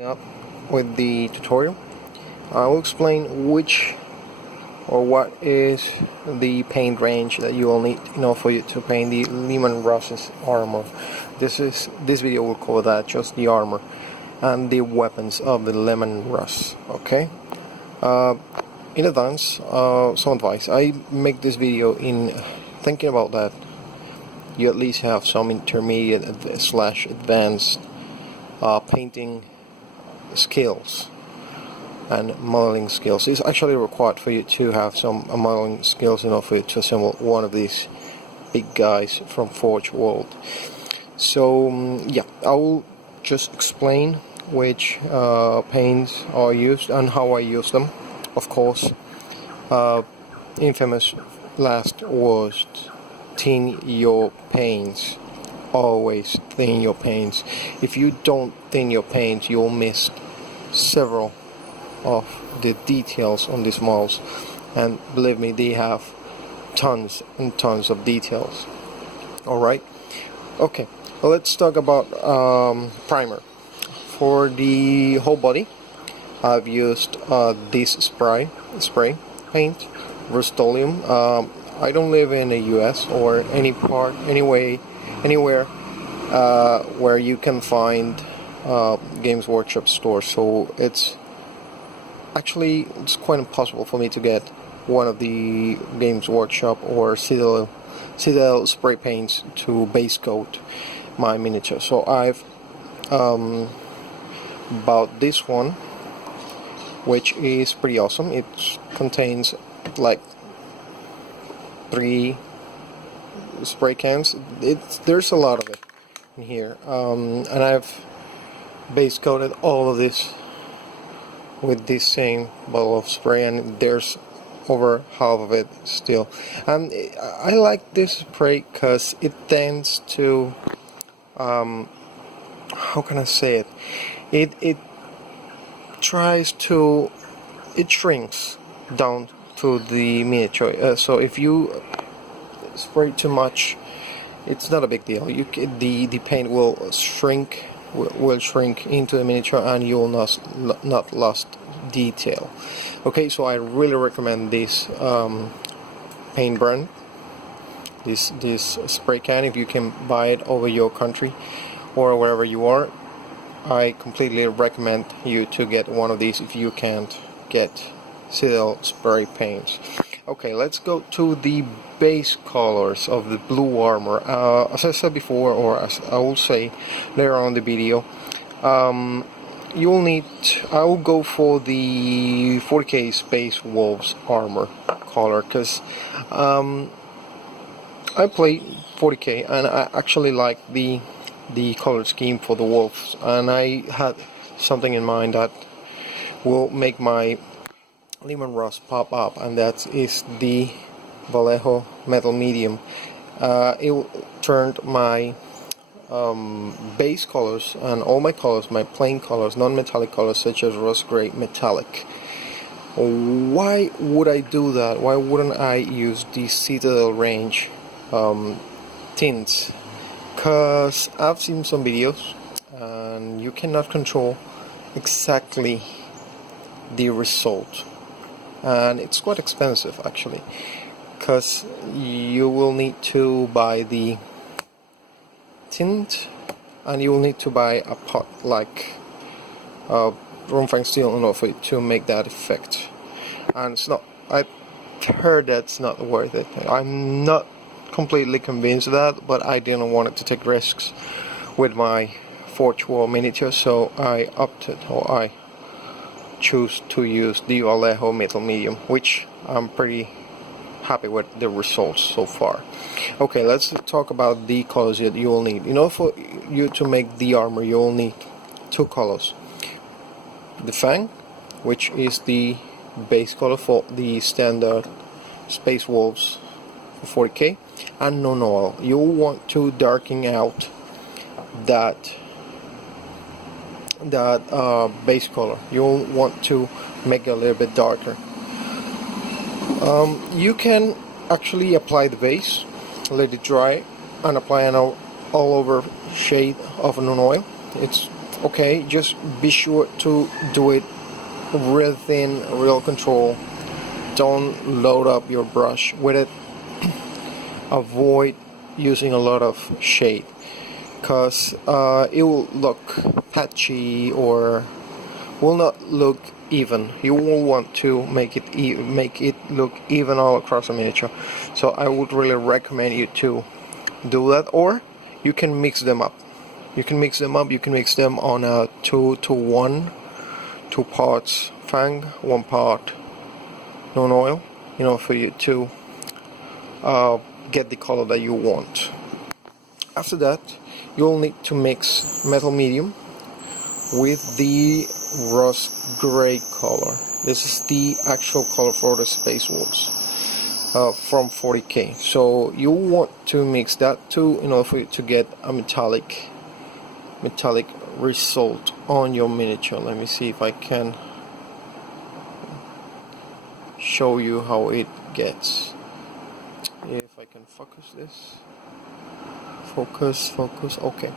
Up with the tutorial, I will explain which or what is the paint range that you will need for you to paint the Leman Russ's armor. This video will cover that, just the armor and the weapons of the Leman Russ. Okay. In advance, some advice. I make this video in thinking about that you at least have some intermediate / advanced painting skills and modeling skills. It's actually required for you to have some modeling skills in order for you to assemble one of these big guys from Forge World. So yeah, I will just explain which paints are used and how I use them. Of course, infamous last was thin your paints. Always thin your paints. If you don't thin your paints, you'll miss several of the details on these models, and believe me, they have tons and tons of details. Alright, okay, well, let's talk about primer. For the whole body, I've used this spray paint, Rust-Oleum. I don't live in the US or anywhere where you can find Games Workshop stores, so it's quite impossible for me to get one of the Games Workshop or Citadel spray paints to base coat my miniature. So I've bought this one, which is pretty awesome. It contains like 3 spray cans. There's a lot of it in here, and I've base coated all of this with this same bottle of spray, and there's over half of it still. And I like this spray because it tends to how can I say it? It shrinks down to the miniature. So if you spray too much, it's not a big deal. The paint will shrink into the miniature, and you will not lost detail. Okay, so I really recommend this paint brand, this spray can. If you can buy it over your country or wherever you are, I completely recommend you to get one of these if you can't get Citadel spray paints. Okay, let's go to the base colors of the blue armor. As I said before, or as I will say later on in the video, you'll need. I will go for the 40K Space Wolves armor color because I play 40K and I actually like the color scheme for the wolves, and I had something in mind that will make my Leman Russ pop up, and that is the Vallejo metal medium. It turned my base colors and all my colors, my plain colors, non-metallic colors such as rust gray, metallic. Why would I do that? Why wouldn't I use the Citadel range tints? Because I've seen some videos and you cannot control exactly the result, and it's quite expensive actually, because you will need to buy the tint and you will need to buy a pot like room-fine steel in order for it to make that effect, and it's not. I heard that's not worth it. I'm not completely convinced of that, but I didn't want it to take risks with my Forge World miniature, so I choose to use the Vallejo metal medium, which I'm pretty happy with the results so far. Okay, let's talk about the colors that you will need. For you to make the armor, you will need 2 colors: the Fang, which is the base color for the standard Space Wolves for 40K, and non-oil. You want to darken out that base color. You'll want to make it a little bit darker. You can actually apply the base, let it dry, and apply an all over shade of non-oil. It's Okay, just be sure to do it real thin, real control. Don't load up your brush with it. Avoid using a lot of shade, because it will look patchy or will not look even. You will want to make it look even all across the miniature. So I would really recommend you to do that, or you can mix them up. You can mix them on a 2-to-1, 2 parts Fang, 1 part non-oil, for you to get the color that you want. After that, you'll need to mix metal medium with the rust gray color. This is the actual color for the Space Wolves from 40K. So you want to mix that too in order for you to get a metallic result on your miniature. Let me see if I can show you how it gets. If I can focus this. Focus. Okay.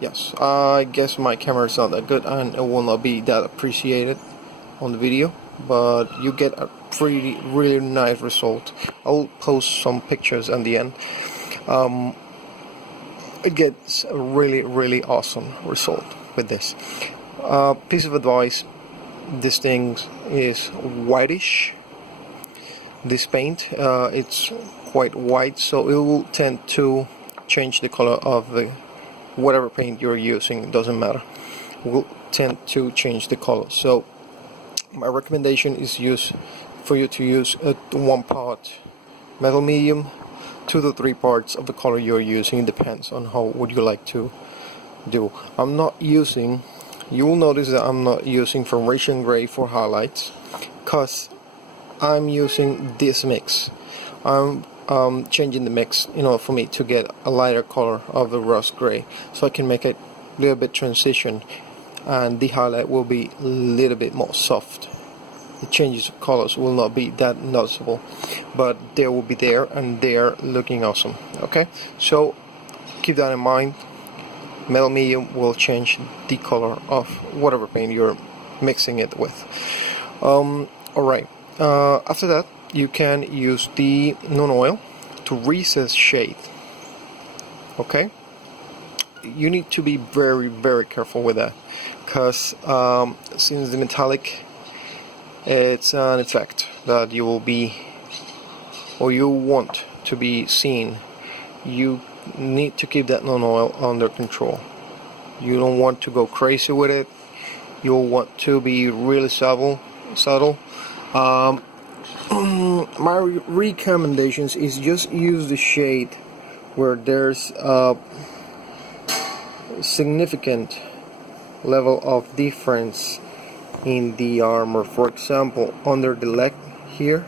Yes, I guess my camera is not that good and it will not be that appreciated on the video, but you get a really nice result. I'll post some pictures at the end. It gets a really awesome result with this. Piece of advice: this thing is whitish. This paint, it's quite white, so it will tend to change the color of the whatever paint you're using. It doesn't matter. It will tend to change the color. So my recommendation is for you to use a 1 part metal medium, 2 to 3 parts of the color you're using. It depends on how would you like to do. I'm not using. You will notice that I'm not using Formation Gray for highlights, because I'm using this mix. I'm changing the mix in order for me to get a lighter color of the rust gray, so I can make it a little bit transition, and the highlight will be a little bit more soft. The changes of colors will not be that noticeable, but they will be there, and they're looking awesome. Okay, so keep that in mind. Metal medium will change the color of whatever paint you're mixing it with. Alright, after that you can use the non-oil to recess shade. Okay, you need to be very careful with that, because since the metallic, it's an effect that you will be, or you want to be seen. You need to keep that non-oil under control. You don't want to go crazy with it. You'll want to be really subtle. My recommendations is just use the shade where there's a significant level of difference in the armor. For example, under the leg here,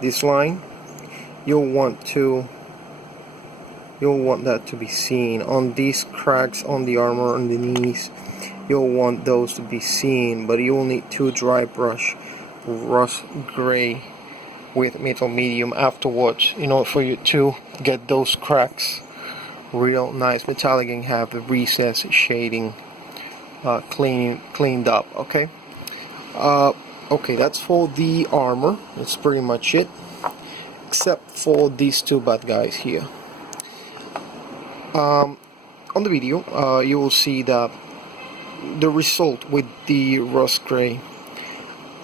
this line, you'll want that to be seen. On these cracks on the armor, on the knees, you'll want those to be seen, but you will need to dry brush rust gray with metal medium afterwards in order for you to get those cracks real nice metallic and have the recess shading cleaned up. Okay, that's for the armor. That's pretty much it, except for these 2 bad guys here. On the video you will see that the result with the rust gray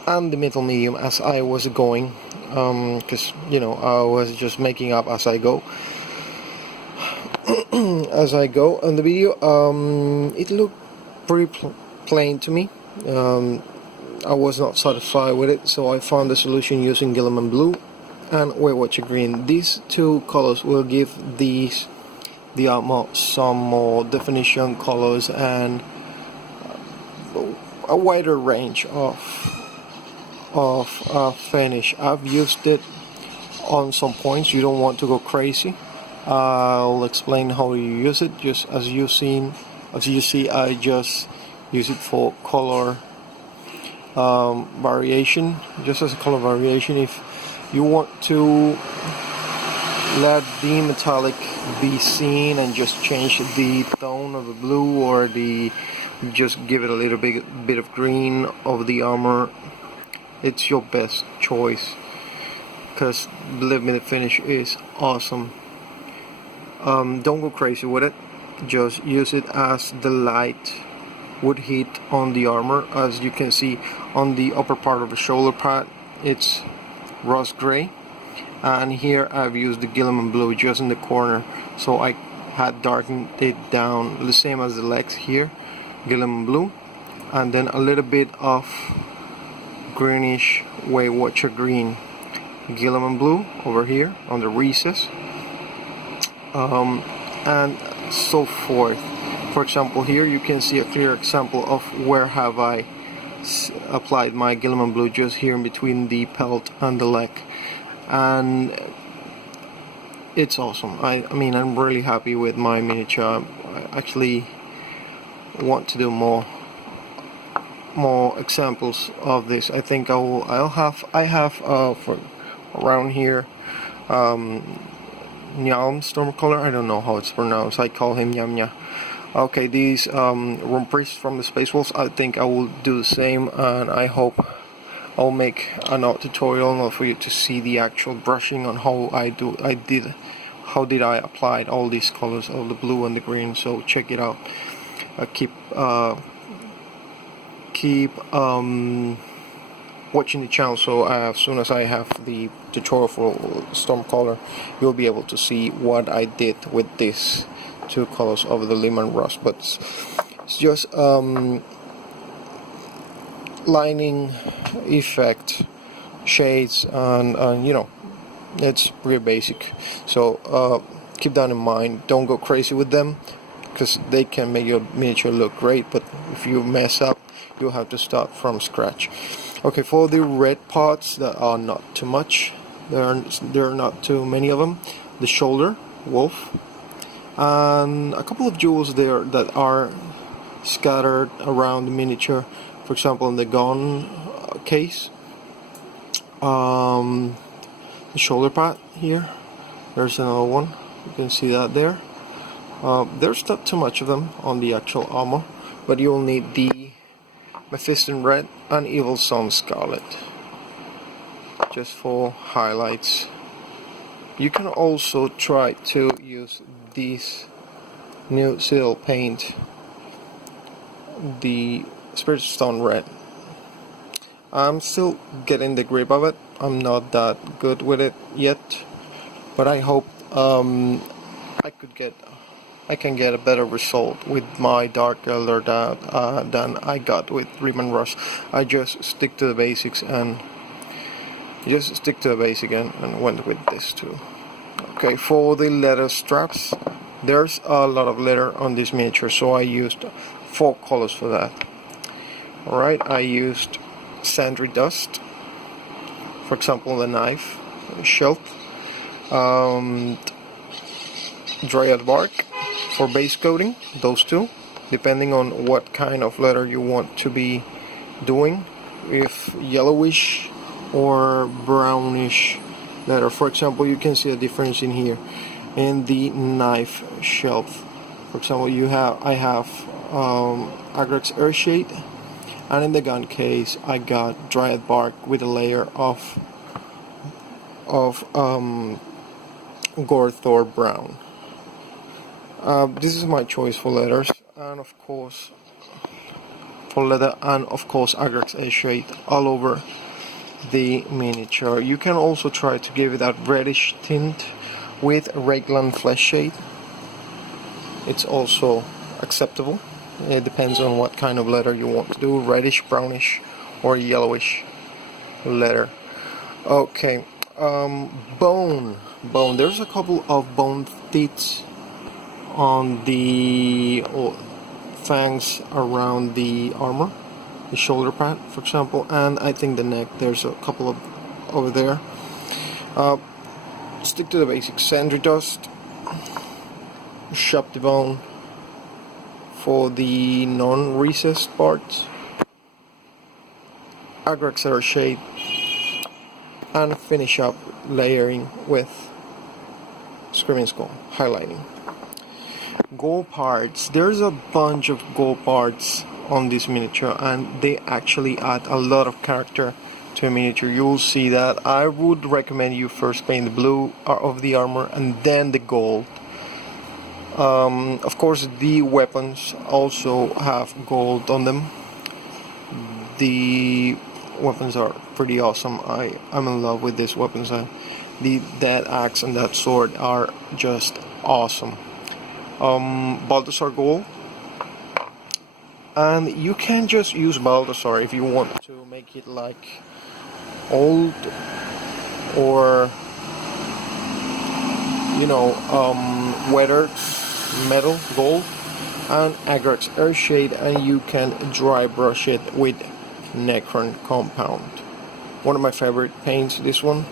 and the metal medium as I was going, because I was just making up as I go. On the video, it looked pretty plain to me. I was not satisfied with it, so I found the solution using Gilliam Blue and Waywatcher Green. These 2 colors will give the armor some more definition, colors, and a wider range of finish. I've used it on some points. You don't want to go crazy. I'll explain how you use it. Just as you see, I just use it for color variation, just as a color variation. If you want to let the metallic be seen and just change the tone of the blue or the just give it a little bit of green over the armor. It's your best choice, because believe me, the finish is awesome. Don't go crazy with it, just use it as the light would hit on the armor. As you can see on the upper part of the shoulder pad, it's rust gray, and here I've used the Gilliam Blue just in the corner, so I had darkened it down the same as the legs here, Gilliam Blue, and then a little bit of greenish Weight Watcher green, Gilliam Blue over here on the recess, and so forth. For example, here you can see a clear example of where have I applied my Gilliam Blue, just here in between the pelt and the leg, and it's awesome. I mean, I'm really happy with my miniature. I actually want to do more examples of this. I think I have for around here Nyam Stormcaller. I don't know how it's pronounced. I call him Nyamnya. Okay, these Room Priests from the Space Wolves, I think I will do the same, and I hope I'll make another tutorial for you to see the actual brushing on how I applied all these colors of the blue and the green. So check it out. Keep watching the channel, so as soon as I have the tutorial for Stormcaller, you'll be able to see what I did with these two colors of the Leman Russ. But it's just lining effect, shades, and you know, it's pretty basic. So keep that in mind. Don't go crazy with them, because they can make your miniature look great, but if you mess up, you'll have to start from scratch. Okay, for the red parts that are not too much, there are not too many of them. The shoulder, wolf, and a couple of jewels there that are scattered around the miniature. For example, in the gun case, the shoulder pad here, there's another one. You can see that there. There's not too much of them on the actual armor, but you'll need the Mephiston Red and Evil Sun Scarlet just for highlights. You can also try to use these new Citadel paint, the Spirit Stone Red. I'm still getting the grip of it. I'm not that good with it yet, but I hope I can get a better result with my Dark Elder than I got with Leman Russ. I just stick to the basics and went with this too. Okay, for the leather straps, there's a lot of leather on this miniature, so I used 4 colors for that. Alright, I used Sandry Dust, for example the knife, shelf, Dryad Bark for base coating, those two, depending on what kind of leather you want to be doing, if yellowish or brownish leather. For example, you can see a difference in here in the knife shelf. For example, I have Agrax Airshade, and in the gun case I got Dryad Bark with a layer of Gorthor Brown. This is my choice for leathers, and of course for leather, and of course Agrax Airshade all over the miniature. You can also try to give it that reddish tint with Raglan Flesh Shade. It's also acceptable. It depends on what kind of leather you want to do, reddish, brownish, or yellowish leather. Okay, bone. There's a couple of bone teeth on the fangs around the armor, the shoulder pad, for example, and I think the neck. There's a couple of over there. Stick to the basics. Sandry Dust, shop the bone for the non-recessed parts, Agrax Airshade, and finish up layering with Screaming Skull highlighting. Gold parts. There's a bunch of gold parts on this miniature, and they actually add a lot of character to a miniature. You'll see that. I would recommend you first paint the blue of the armor and then the gold. Of course, the weapons also have gold on them. The weapons are pretty awesome. I'm in love with these weapons. That axe and that sword are just awesome. Balthasar gold, and you can just use Balthasar if you want to make it like old, or weathered metal gold, and Agrax Airshade, and you can dry brush it with Necron compound. One of my favorite paints, this one.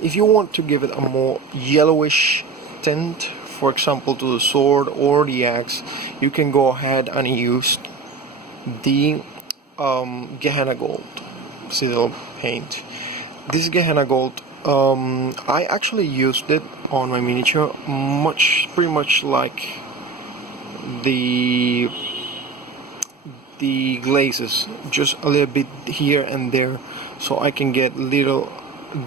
If you want to give it a more yellowish tint, for example to the sword or the axe, you can go ahead and use the Gehenna gold citadel paint. This Gehenna gold, I actually used it on my miniature pretty much like the glazes, just a little bit here and there, so I can get little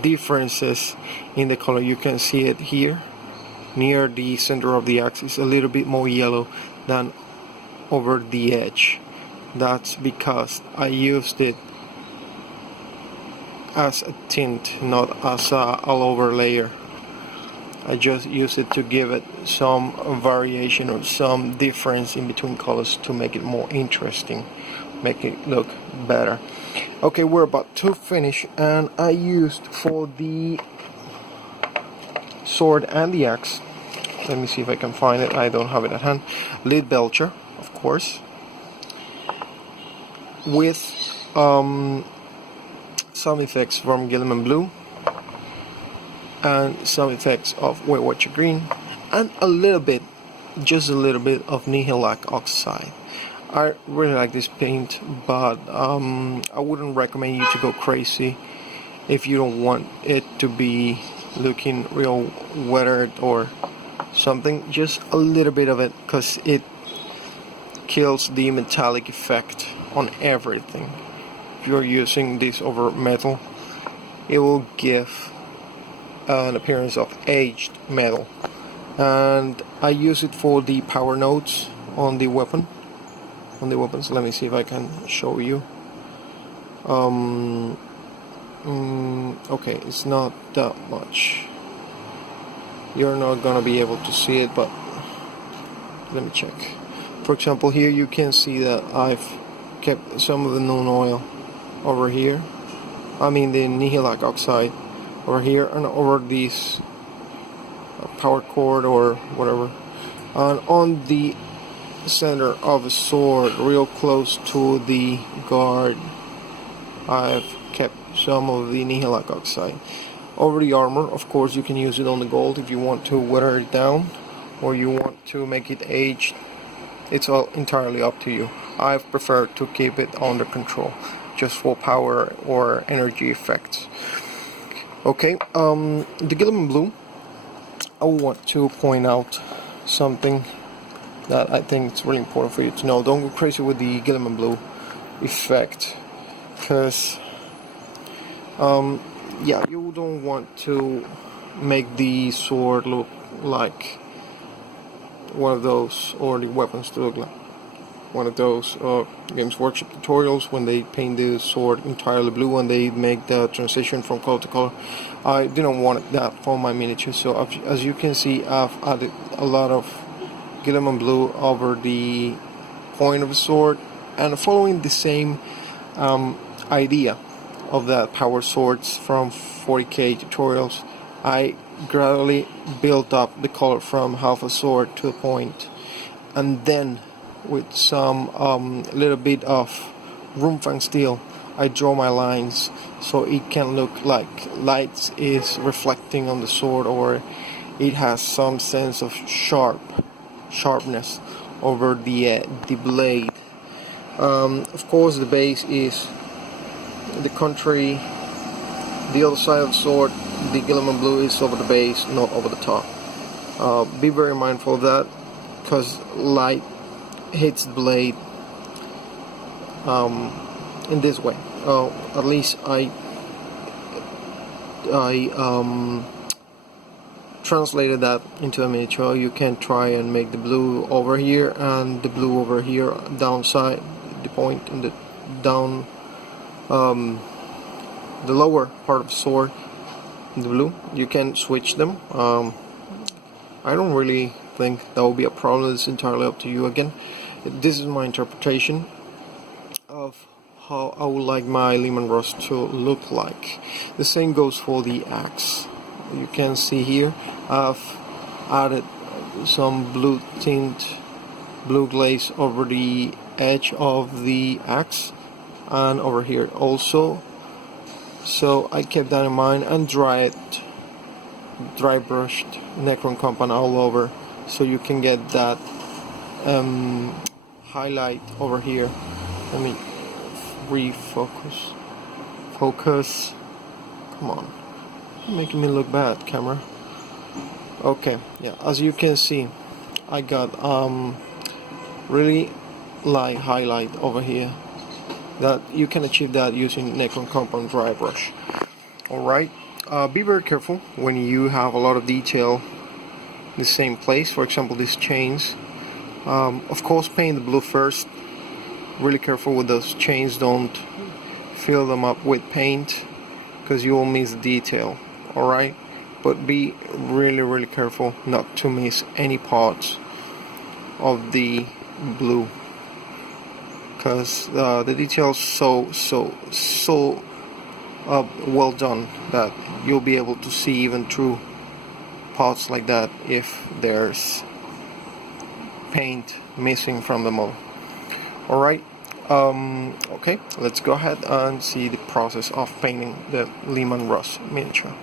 differences in the color. You can see it here near the center of the axe. It's a little bit more yellow than over the edge. That's because I used it as a tint, not as a all over layer. I just used it to give it some variation or some difference in between colors to make it more interesting, make it look better. Okay, we're about to finish, and I used for the sword and the axe, let me see if I can find it, I don't have it at hand, Lead Belcher, of course, with some effects from Gilliam Blue, and some effects of Weight Watcher Green, and a little bit, just a little bit of Nihilakh Oxide. I really like this paint, but I wouldn't recommend you to go crazy if you don't want it to be looking real weathered or something. Just a little bit of it, because it kills the metallic effect on everything. If you're using this over metal, it will give an appearance of aged metal. And I use it for the power nodes on the weapon. On the weapons, let me see if I can show you. Okay, it's not that much. You're not gonna be able to see it, but let me check. For example, here you can see that I've kept some of the known oil over here. I mean the Nihilakh Oxide over here, and over this power cord or whatever. And on the center of a sword, real close to the guard, I've kept some of the Nihilakh Oxide. Over the armor, of course, you can use it on the gold if you want to weather it down, or you want to make it aged. It's all entirely up to you. I've preferred to keep it under control, just for power or energy effects. Okay, the Gilliam Blue, I want to point out something that I think it's really important for you to know. Don't go crazy with the Gilliam Blue effect, because yeah, you don't want to make the sword look like one of those, or the weapons to look like one of those Games Workshop tutorials when they paint the sword entirely blue and they make the transition from color to color. I didn't want that for my miniature, so as you can see, I've added a lot of Gilliam Blue over the point of the sword, and following the same idea of the power swords from 40k tutorials, I gradually built up the color from half a sword to a point, and then with some little bit of Rumfang steel, I draw my lines so it can look like light is reflecting on the sword, or it has some sense of sharpness over the blade. Of course, the base is the contrary, the other side of the sword. The Gilliam Blue is over the base, not over the top. Be very mindful of that. because light hits the blade in this way. At least I translated that into a miniature. You can try and make the blue over here and the blue over here, downside, the point in the down, the lower part of the sword, the blue. You can switch them. I don't really think that will be a problem. It's entirely up to you. Again, this is my interpretation of how I would like my Leman Russ to look like. The same goes for the axe. You can see here I've added some blue tint, blue glaze over the edge of the axe and over here also, so I kept that in mind, and dry brushed Necron compound all over, so you can get that highlight over here. Let me refocus. Focus. Come on. You're making me look bad, camera. Okay, yeah, as you can see, I got really light highlight over here. That you can achieve that using Necron compound dry brush. Alright, be very careful when you have a lot of detail in the same place. For example, these chains. Of course, paint the blue first. Really careful with those chains. Don't fill them up with paint, because you will miss detail. Alright, but be really careful not to miss any parts of the blue, because the details so well done that you'll be able to see even through parts like that if there's paint missing from the mold. Alright, okay, let's go ahead and see the process of painting the Leman Russ miniature.